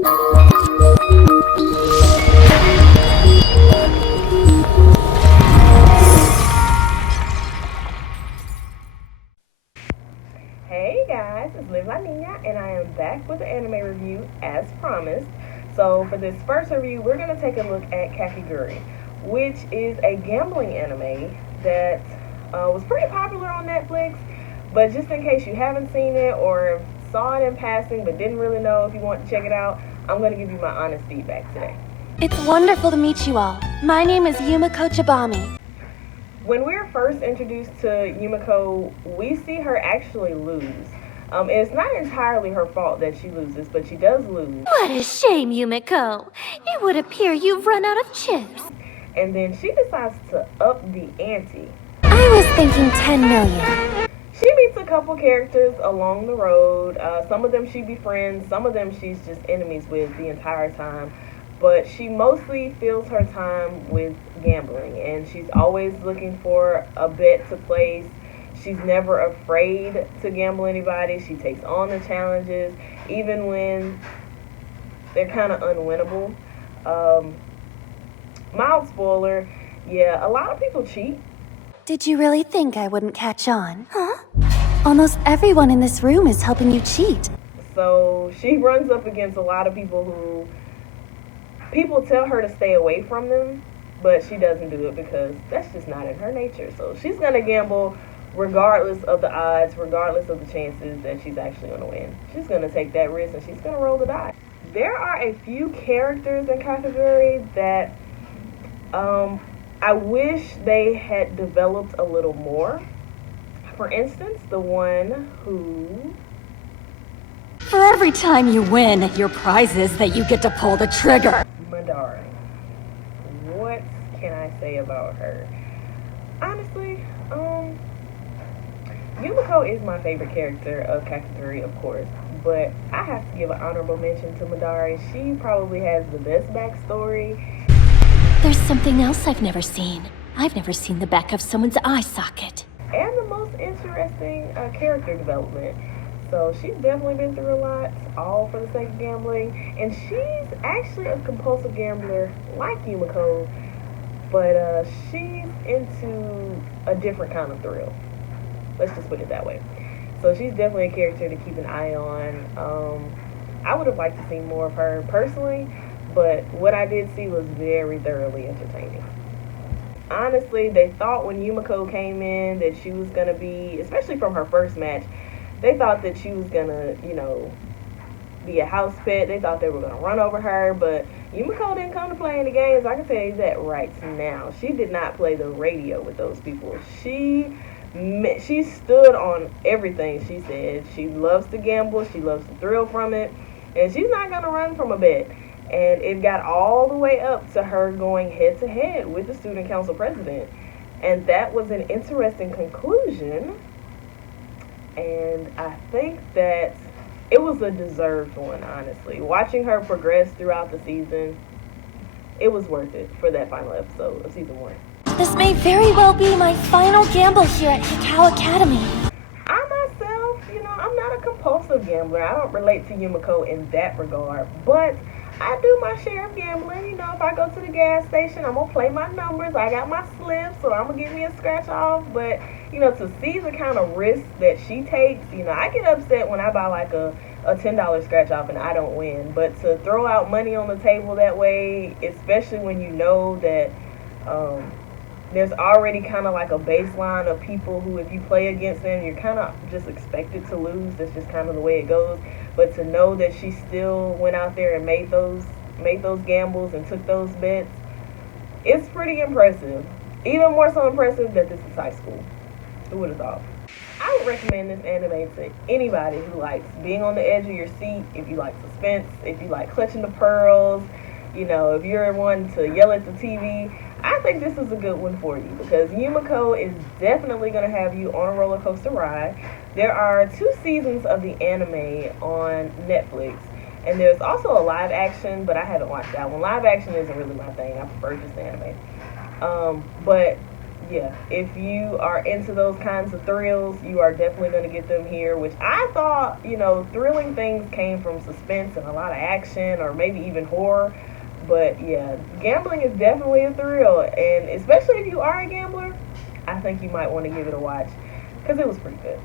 Hey guys, it's Liv La Nina, and I am back with an anime review as promised. So for this first review, we're going to take a look at Kakegurui, which is a gambling anime that was pretty popular on Netflix. But just in case you haven't seen it or saw it in passing but didn't really know if you want to check it out, I'm going to give you my honest feedback today. It's wonderful to meet you all. My name is Yumiko Chibami. When we're first introduced to Yumiko, we see her actually lose. It's not entirely her fault that she loses, but she does lose. What a shame, Yumiko. It would appear you've run out of chips. And then she decides to up the ante. I was thinking 10 million. She meets a couple characters along the road. Some of them she befriends, some of them she's just enemies with the entire time. But she mostly fills her time with gambling, and she's always looking for a bet to place. She's never afraid to gamble anybody. She takes on the challenges, even when they're kind of unwinnable. Mild spoiler, yeah, a lot of people cheat. Did you really think I wouldn't catch on? Huh? Almost everyone in this room is helping you cheat. So she runs up against a lot of people who people tell her to stay away from them, but she doesn't do it because that's just not in her nature. So she's going to gamble regardless of the odds, regardless of the chances that she's actually going to win. She's going to take that risk and she's going to roll the die. There are a few characters in Kakegurui that I wish they had developed a little more. For instance, the one who... For every time you win, your prize is that you get to pull the trigger. Madara. What can I say about her? Honestly, Yumiko is my favorite character of Kakegurui, of course, but I have to give an honorable mention to Madara. She probably has the best backstory. There's something else I've never seen. I've never seen the back of someone's eye socket. And the most interesting character development. So she's definitely been through a lot, all for the sake of gambling. And she's actually a compulsive gambler like Yumiko, but she's into a different kind of thrill. Let's just put it that way. So she's definitely a character to keep an eye on. I would have liked to see more of her personally, but what I did see was very thoroughly entertaining. Honestly, they thought when Yumiko came in that she was going to be, especially from her first match, they thought that she was going to, be a house pet. They thought they were going to run over her, but Yumiko didn't come to play any games. I can tell you that right now. She did not play the radio with those people. She stood on everything she said. She loves to gamble. She loves the thrill from it, and she's not going to run from a bet. And it got all the way up to her going head-to-head with the student council president. And that was an interesting conclusion. And I think that it was a deserved one, honestly. Watching her progress throughout the season, it was worth it for that final episode of season 1. This may very well be my final gamble here at Hikau Academy. I myself, I'm not a compulsive gambler. I don't relate to Yumiko in that regard. But I do my share of gambling. If I go to the gas station, I'm going to play my numbers. I got my slips, so I'm going to get me a scratch off. But, to see the kind of risk that she takes, I get upset when I buy like a $10 scratch off and I don't win. But to throw out money on the table that way, especially when you know that there's already kind of like a baseline of people who, if you play against them, you're kind of just expected to lose. That's just kind of the way it goes. But to know that she still went out there and made those gambles and took those bets, it's pretty impressive. Even more so impressive that this is high school. Who would have thought? I would recommend this anime to anybody who likes being on the edge of your seat, if you like suspense, if you like clutching the pearls, if you're one to yell at the TV. I think this is a good one for you because Yumiko is definitely going to have you on a roller coaster ride. There are 2 seasons of the anime on Netflix, and there's also a live action, but I haven't watched that one. Live action isn't really my thing. I prefer just the anime. But yeah, if you are into those kinds of thrills, you are definitely going to get them here, which I thought, thrilling things came from suspense and a lot of action or maybe even horror. But yeah, gambling is definitely a thrill, and especially if you are a gambler, I think you might want to give it a watch because it was pretty good.